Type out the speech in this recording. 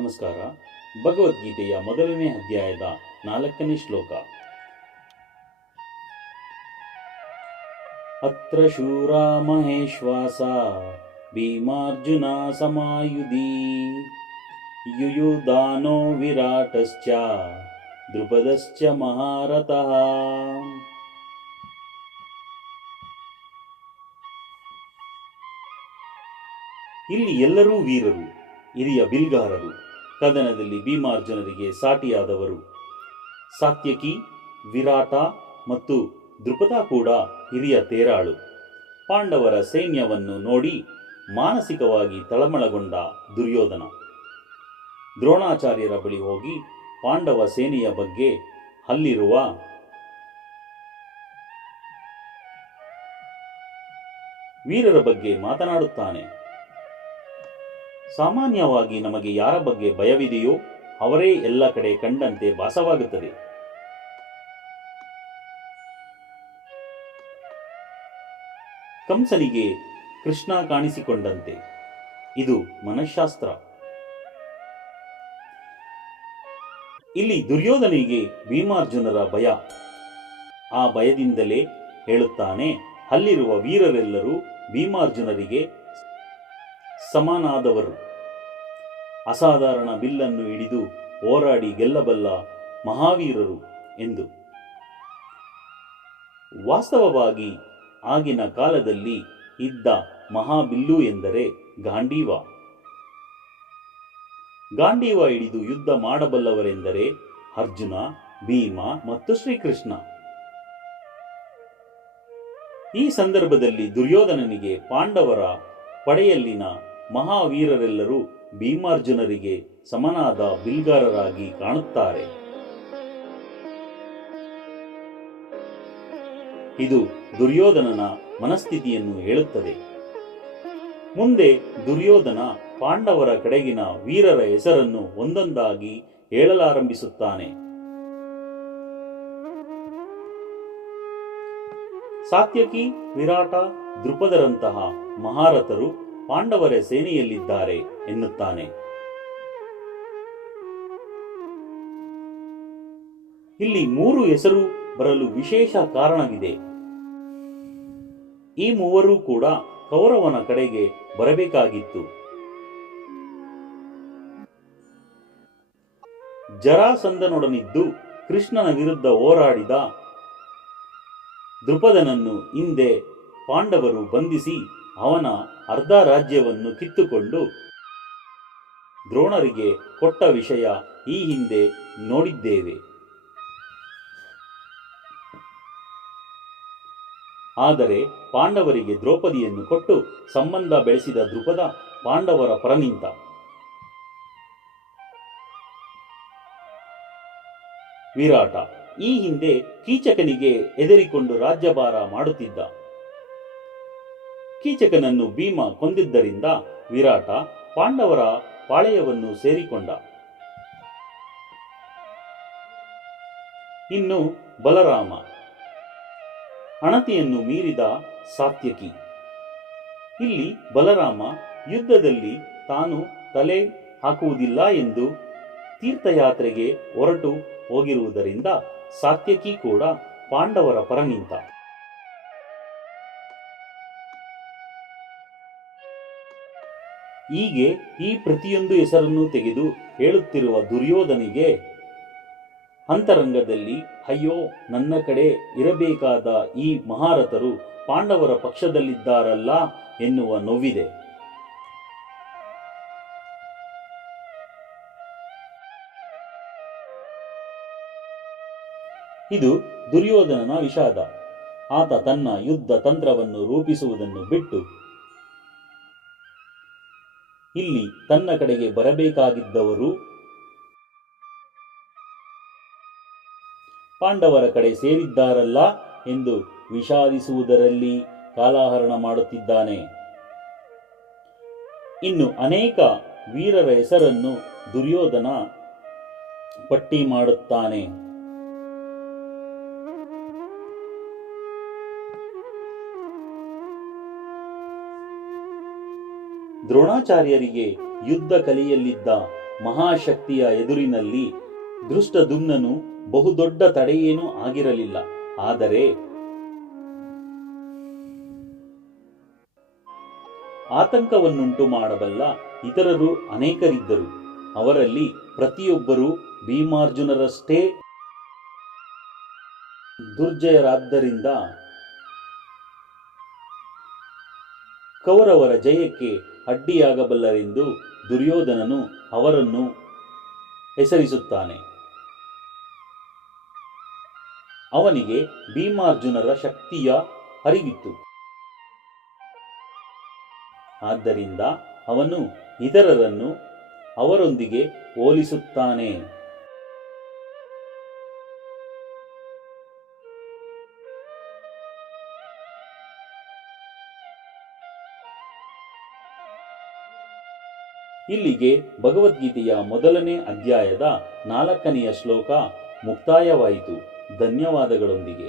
ನಮಸ್ಕಾರ. ಭಗವದ್ಗೀತೆಯ ಮೊದಲನೇ ಅಧ್ಯಾಯದ 4ನೇ ಶ್ಲೋಕ. ಅತ್ರ ಶೂರಾ ಮಹೇಶ್ವಾಸ ಭೀಮಾರ್ಜುನ ಸಮಾಯುಧಿ ಯುಯುಧಾನೋ ವಿರಾಟಶ್ಚ ದ್ರುಪದಶ್ಚ ಮಹಾರಥಃ. ಇಲ್ಲಿ ಎಲ್ಲರೂ ವೀರರು, ಹಿರಿಯ ಬಿಲ್ಗಾರರು, ಕದನದಲ್ಲಿ ಭೀಮಾರ್ಜುನರಿಗೆ ಸಾಟಿಯಾದವರು. ಸಾತ್ಯಕಿ, ವಿರಾಟ ಮತ್ತು ದ್ರುಪದ ಕೂಡ ಹಿರಿಯ ತೇರಾಳು. ಪಾಂಡವರ ಸೈನ್ಯವನ್ನು ನೋಡಿ ಮಾನಸಿಕವಾಗಿ ತಳಮಳಗೊಂಡ ದುರ್ಯೋಧನ ದ್ರೋಣಾಚಾರ್ಯರ ಬಳಿ ಹೋಗಿ ಪಾಂಡವ ಸೇನೆಯ ಬಗ್ಗೆ ಅಲ್ಲಿರುವ ವೀರರ ಬಗ್ಗೆ ಮಾತನಾಡುತ್ತಾನೆ. ಸಾಮಾನ್ಯವಾಗಿ ನಮಗೆ ಯಾರ ಬಗ್ಗೆ ಭಯವಿದೆಯೋ ಅವರೇ ಎಲ್ಲ ಕಡೆ ಕಂಡಂತೆ ಭಾಸವಾಗುತ್ತದೆ. ಕಂಸನಿಗೆ ಕೃಷ್ಣ ಕಾಣಿಸಿಕೊಂಡಂತೆ ಇದು ಮನಃಶಾಸ್ತ್ರ. ಇಲ್ಲಿ ದುರ್ಯೋಧನಿಗೆ ಭೀಮಾರ್ಜುನರ ಭಯ. ಆ ಭಯದಿಂದಲೇ ಹೇಳುತ್ತಾನೆ, ಅಲ್ಲಿರುವ ವೀರರೆಲ್ಲರೂ ಭೀಮಾರ್ಜುನರಿಗೆ ಸಮನಾದವರು. ಅಸಾಧಾರಣ ಬಿಲ್ಲನ್ನು ಹಿಡಿದು ಹೋರಾಡಿ ಗೆಲ್ಲಬಲ್ಲ ಮಹಾವೀರರು ಎಂದು. ವಾಸ್ತವವಾಗಿ ಆಗಿನ ಕಾಲದಲ್ಲಿ ಇದ್ದ ಮಹಾಬಿಲ್ಲು ಎಂದರೆ ಗಾಂಡೀವ. ಗಾಂಡೀವ ಹಿಡಿದು ಯುದ್ಧ ಮಾಡಬಲ್ಲವರೆಂದರೆ ಅರ್ಜುನ, ಭೀಮ ಮತ್ತು ಶ್ರೀಕೃಷ್ಣ. ಈ ಸಂದರ್ಭದಲ್ಲಿ ದುರ್ಯೋಧನನಿಗೆ ಪಾಂಡವರ ಪಡೆಯಲ್ಲಿನ ಮಹಾವೀರರೆಲ್ಲರೂ ಭೀಮಾರ್ಜುನರಿಗೆ ಸಮನಾದ ಬಿಲ್ಗಾರರಾಗಿ ಕಾಣುತ್ತಾರೆ. ಇದು ದುರ್ಯೋಧನನ ಮನಸ್ಥಿತಿಯನ್ನು ಹೇಳುತ್ತದೆ. ಮುಂದೆ ದುರ್ಯೋಧನ ಪಾಂಡವರ ಕಡೆಗಿನ ವೀರರ ಹೆಸರನ್ನು ಒಂದೊಂದಾಗಿ ಹೇಳಲಾರಂಭಿಸುತ್ತಾನೆ. ಸಾತ್ಯಕಿ, ವಿರಾಟ, ದ್ರುಪದರಂತಹ ಮಹಾರಥರು ಪಾಂಡವರ ಸೇನೆಯಲ್ಲಿದ್ದಾರೆ ಎನ್ನುತ್ತಾನೆ. ಇಲ್ಲಿ 3 ಹೆಸರು ಬರಲು ವಿಶೇಷ ಕಾರಣವಿದೆ. ಈ ಮೂವರೂ ಕೂಡ ಕೌರವನ ಕಡೆಗೆ ಬರಬೇಕಾಗಿತ್ತು. ಜರಾಸಂಧನೊಡನಿದ್ದು ಕೃಷ್ಣನ ವಿರುದ್ಧ ಹೋರಾಡಿದ ದ್ರುಪದನನ್ನು ಹಿಂದೆ ಪಾಂಡವರು ಬಂಧಿಸಿ ಅವನ ಅರ್ಧ ರಾಜ್ಯವನ್ನು ಕಿತ್ತುಕೊಂಡು ದ್ರೋಣರಿಗೆ ಕೊಟ್ಟ ವಿಷಯ ಈ ಹಿಂದೆ ನೋಡಿದ್ದೇವೆ. ಆದರೆ ಪಾಂಡವರಿಗೆ ದ್ರೌಪದಿಯನ್ನು ಕೊಟ್ಟು ಸಂಬಂಧ ಬೆಳೆಸಿದ ದ್ರುಪದ ಪಾಂಡವರ ಪರ ನಿಂತ. ವಿರಾಟ ಈ ಹಿಂದೆ ಕೀಚಕನಿಗೆ ಹೆದರಿಕೊಂಡು ರಾಜ್ಯಭಾರ ಮಾಡುತ್ತಿದ್ದ. ಕೀಚಕನನ್ನು ಭೀಮ ಕೊಂದಿದ್ದರಿಂದ ವಿರಾಟ ಪಾಂಡವರ ಪಾಳೆಯವನ್ನು ಸೇರಿಕೊಂಡ. ಇನ್ನು ಬಲರಾಮ, ಅಣತಿಯನ್ನು ಮೀರಿದ ಸಾತ್ಯಕಿ. ಇಲ್ಲಿ ಬಲರಾಮ ಯುದ್ಧದಲ್ಲಿ ತಾನು ತಲೆ ಹಾಕುವುದಿಲ್ಲ ಎಂದು ತೀರ್ಥಯಾತ್ರೆಗೆ ಹೊರಟು ಹೋಗಿರುವುದರಿಂದ ಸಾತ್ಯಕಿ ಕೂಡ ಪಾಂಡವರ ಪರ ನಿಂತ. ಹೀಗೆ ಈ ಪ್ರತಿಯೊಂದು ಹೆಸರನ್ನು ತೆಗೆದು ಹೇಳುತ್ತಿರುವ ದುರ್ಯೋಧನಿಗೆ ಅಂತರಂಗದಲ್ಲಿ ಅಯ್ಯೋ, ನನ್ನ ಕಡೆ ಇರಬೇಕಾದ ಈ ಮಹಾರಥರು ಪಾಂಡವರ ಪಕ್ಷದಲ್ಲಿದ್ದಾರಲ್ಲ ಎನ್ನುವ ನೋವಿದೆ. ಇದು ದುರ್ಯೋಧನನ ವಿಷಾದ. ಆತ ತನ್ನ ಯುದ್ಧ ತಂತ್ರವನ್ನು ರೂಪಿಸುವುದನ್ನು ಬಿಟ್ಟು ಇಲ್ಲಿ ತನ್ನ ಕಡೆಗೆ ಬರಬೇಕಾಗಿದ್ದವರು ಪಾಂಡವರ ಕಡೆ ಸೇರಿದ್ದಾರಲ್ಲ ಎಂದು ವಿಷಾದಿಸುವುದರಲ್ಲಿ ಕಾಲಹರಣ ಮಾಡುತ್ತಿದ್ದಾನೆ. ಇನ್ನು ಅನೇಕ ವೀರರ ಹೆಸರನ್ನು ದುರ್ಯೋಧನ ಪಟ್ಟಿ ಮಾಡುತ್ತಾನೆ. ದ್ರೋಣಾಚಾರ್ಯರಿಗೆ ಯುದ್ಧ ಕಲಿಯಲಿದ್ದ ಮಹಾಶಕ್ತಿಯ ಎದುರಿನಲ್ಲಿ ದೃಷ್ಟದ್ಯುಮ್ನನು ಬಹುದೊಡ್ಡ ತಡೆಯೇನೂ ಆಗಿರಲಿಲ್ಲ. ಆದರೆ ಆತಂಕವನ್ನುಂಟು ಮಾಡಬಲ್ಲ ಇತರರು ಅನೇಕರಿದ್ದರು. ಅವರಲ್ಲಿ ಪ್ರತಿಯೊಬ್ಬರೂ ಭೀಮಾರ್ಜುನರಷ್ಟೇ ದುರ್ಜಯರಾದ್ದರಿಂದ ಕೌರವರ ಜಯಕ್ಕೆ ಅಡ್ಡಿಯಾಗಬಲ್ಲರೆಂದು ದುರ್ಯೋಧನನು ಅವರನ್ನು ಹೆಸರಿಸುತ್ತಾನೆ. ಅವನಿಗೆ ಭೀಮಾರ್ಜುನರ ಶಕ್ತಿಯ ಅರಿವಿತ್ತು. ಆದ್ದರಿಂದ ಅವನು ಇತರರನ್ನು ಅವರೊಂದಿಗೆ ಹೋಲಿಸುತ್ತಾನೆ. ಇಲ್ಲಿಗೆ ಭಗವದ್ಗೀತೆಯ ಮೊದಲನೇ ಅಧ್ಯಾಯದ 4ನೇ ಶ್ಲೋಕ ಮುಕ್ತಾಯವಾಯಿತು. ಧನ್ಯವಾದಗಳೊಂದಿಗೆ.